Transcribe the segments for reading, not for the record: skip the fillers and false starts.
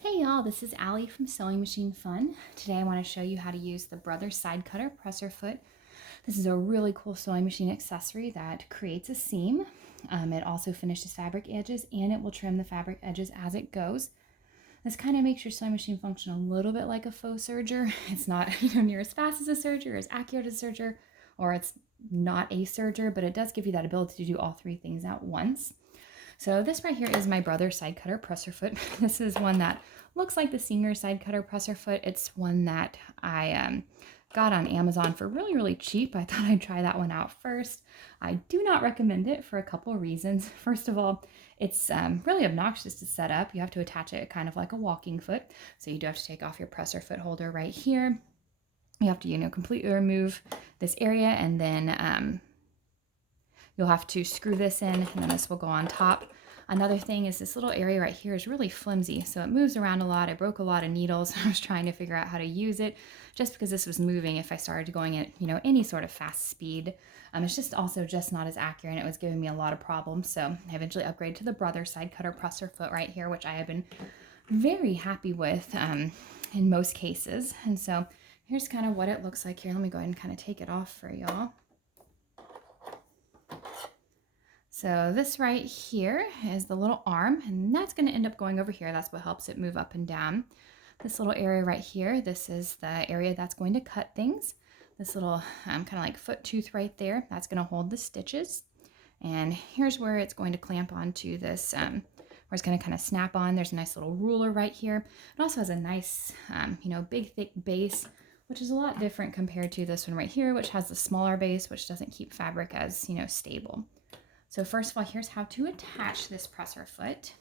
Hey y'all, this is Allie from Sewing Machine Fun. Today I want to show you how to use the Brother Side Cutter Presser Foot. This is a really cool sewing machine accessory that creates a seam. It also finishes fabric edges and it will trim the fabric edges as it goes. This kind of makes your sewing machine function a little bit like a faux serger. It's not near as fast as a serger, as accurate as a serger, or it's not a serger, but it does give you that ability to do all three things at once. So this right here is my Brother Side Cutter Presser Foot. This is one that looks like the Singer Side Cutter Presser Foot. It's one that I got on Amazon for really, really cheap. I thought I'd try that one out first. I do not recommend it for a couple of reasons. First of all, it's really obnoxious to set up. You have to attach it kind of like a walking foot. So you do have to take off your presser foot holder right here. You have to, completely remove this area, and then you'll have to screw this in, and then this will go on top. Another thing is this little area right here is really flimsy, so it moves around a lot. I broke a lot of needles. I was trying to figure out how to use it just because this was moving if I started going at, any sort of fast speed. It's just also just not as accurate, and it was giving me a lot of problems. So I eventually upgraded to the Brother Side Cutter Presser Foot right here, which I have been very happy with in most cases. And so here's kind of what it looks like here. Let me go ahead and kind of take it off for y'all. So this right here is the little arm, and that's going to end up going over here. That's what helps it move up and down. This little area right here, this is the area that's going to cut things. This little kind of like foot tooth right there, that's going to hold the stitches. And here's where it's going to clamp onto this, where it's going to kind of snap on. There's a nice little ruler right here. It also has a nice, big thick base, which is a lot different compared to this one right here, which has the smaller base, which doesn't keep fabric as, stable. So first of all, here's how to attach this presser foot.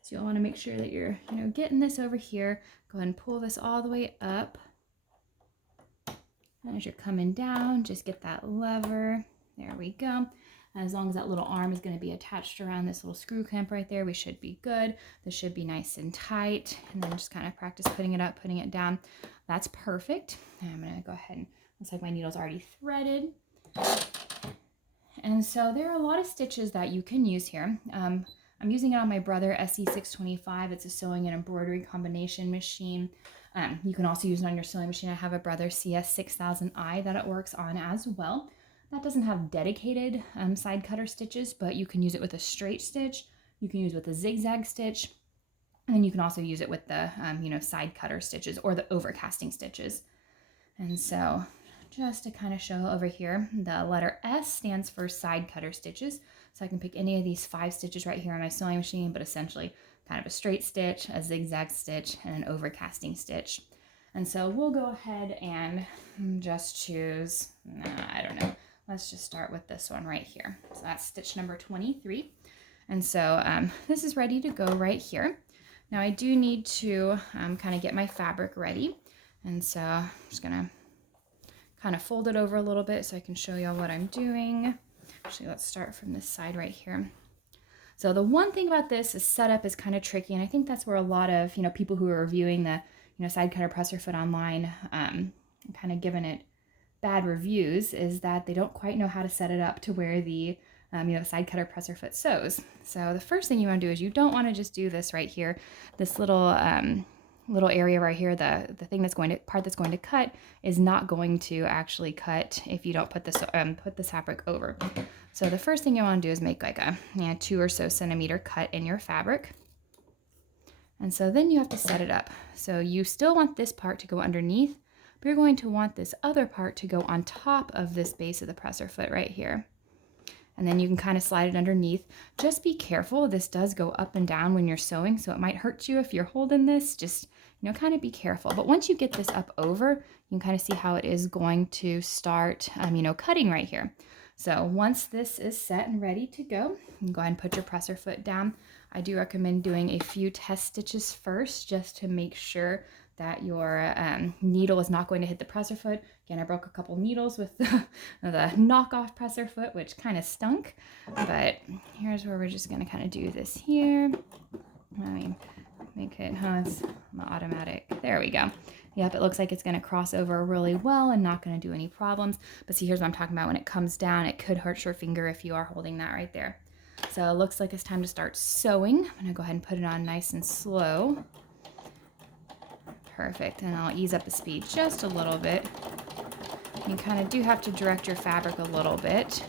So you'll want to make sure that you're, getting this over here. Go ahead and pull this all the way up. And as you're coming down, just get that lever. There we go. And as long as that little arm is going to be attached around this little screw clamp right there, we should be good. This should be nice and tight. And then just kind of practice putting it up, putting it down. That's perfect. And I'm going to go ahead and, looks like my needle's already threaded. And so there are a lot of stitches that you can use here. I'm using it on my Brother SE625. It's a sewing and embroidery combination machine. You can also use it on your sewing machine. I have a Brother CS6000i that it works on as well. That doesn't have dedicated side cutter stitches, but you can use it with a straight stitch. You can use it with a zigzag stitch. And then you can also use it with the, side cutter stitches or the overcasting stitches. And so just to kind of show over here, the letter S stands for side cutter stitches. So I can pick any of these 5 stitches right here on my sewing machine, but essentially kind of a straight stitch, a zigzag stitch, and an overcasting stitch. And so we'll go ahead and just choose, I don't know, let's just start with this one right here. So that's stitch number 23. And so this is ready to go right here. Now I do need to kind of get my fabric ready. And so I'm just gonna kind of fold it over a little bit so I can show y'all what I'm doing. Actually, let's start from this side right here. So the one thing about this is setup is kind of tricky, and I think that's where a lot of people who are reviewing the side cutter presser foot online kind of giving it bad reviews, is that they don't quite know how to set it up to where the side cutter presser foot sews. So the first thing you want to do is you don't want to just do this right here, this little area right here, the thing that's going to part that's going to cut is not going to actually cut if you don't put this fabric over. So the first thing you want to do is make like a 2 or so centimeter cut in your fabric. And so then you have to set it up. So you still want this part to go underneath, but you're going to want this other part to go on top of this base of the presser foot right here. And then you can kind of slide it underneath. Just be careful. This does go up and down when you're sewing, so it might hurt you if you're holding this. Just, kind of be careful. But once you get this up over, you can kind of see how it is going to start, cutting right here. So once this is set and ready to go, you can go ahead and put your presser foot down. I do recommend doing a few test stitches first just to make sure that your needle is not going to hit the presser foot. Again, I broke a couple needles with the knockoff presser foot, which kind of stunk. But here's where we're just going to kind of do this here. Let me make it, it's automatic. There we go. Yep, it looks like it's going to cross over really well and not going to do any problems. But see, here's what I'm talking about. When it comes down, it could hurt your finger if you are holding that right there. So it looks like it's time to start sewing. I'm going to go ahead and put it on nice and slow. Perfect, and I'll ease up the speed just a little bit. You kind of do have to direct your fabric a little bit.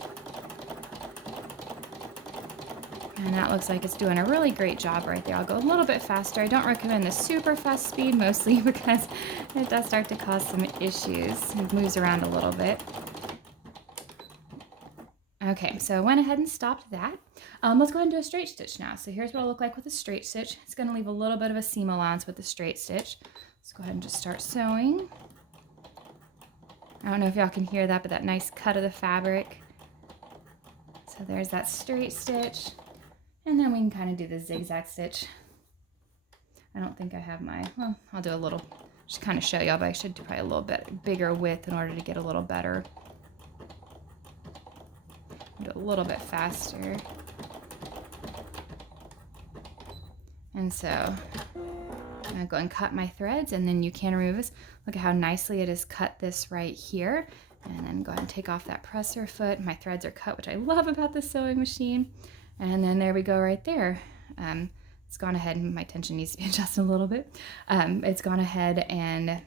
And that looks like it's doing a really great job right there. I'll go a little bit faster. I don't recommend the super fast speed, mostly because it does start to cause some issues. It moves around a little bit. Okay, so I went ahead and stopped that. Let's go ahead and do a straight stitch now. So here's what it'll look like with a straight stitch. It's going to leave a little bit of a seam allowance with the straight stitch. Let's go ahead and just start sewing. I don't know if y'all can hear that, but that nice cut of the fabric. So there's that straight stitch. And then we can kind of do the zigzag stitch. I don't think I have my, well, I'll do a little, just kind of show y'all, but I should do probably a little bit bigger width in order to get a little better. Do a little bit faster. And so I'm going to go and cut my threads, and then you can remove this. Look at how nicely it has cut this right here. And then go ahead and take off that presser foot. My threads are cut, which I love about the sewing machine. And then there we go right there. It's gone ahead, and my tension needs to be adjusted a little bit. It's gone ahead and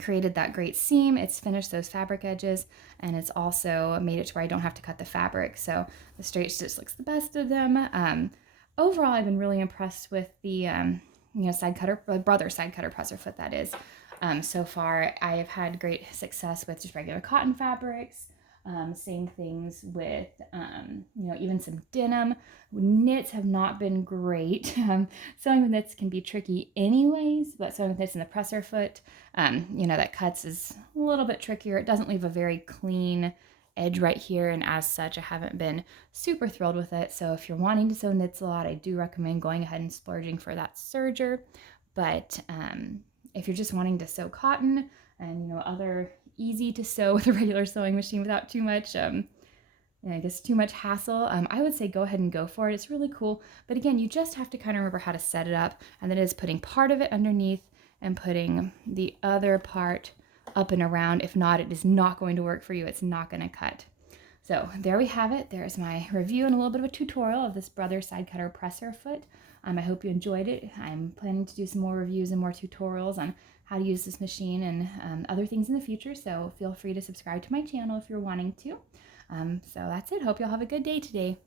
created that great seam. It's finished those fabric edges, and it's also made it to where I don't have to cut the fabric. So the straight stitch looks the best of them. Overall, I've been really impressed with the side cutter, brother side cutter presser foot, that is. So far, I have had great success with just regular cotton fabrics. Same things with, even some denim. Knits have not been great. Sewing with knits can be tricky anyways, but sewing with knits in the presser foot, that cuts is a little bit trickier. It doesn't leave a very clean edge right here, and as such, I haven't been super thrilled with it. So if you're wanting to sew knits a lot, I do recommend going ahead and splurging for that serger. But if you're just wanting to sew cotton and, other easy to sew with a regular sewing machine without too much, too much hassle, I would say go ahead and go for it. It's really cool. But again, you just have to kind of remember how to set it up, and that is putting part of it underneath and putting the other part up and around. If not, it is not going to work for you. It's not going to cut. So there we have it. There's my review and a little bit of a tutorial of this brother side cutter presser foot. I hope you enjoyed it. I'm planning to do some more reviews and more tutorials on how to use this machine and other things in the future. So feel free to subscribe to my channel if you're wanting to. So that's it. Hope y'all have a good day today.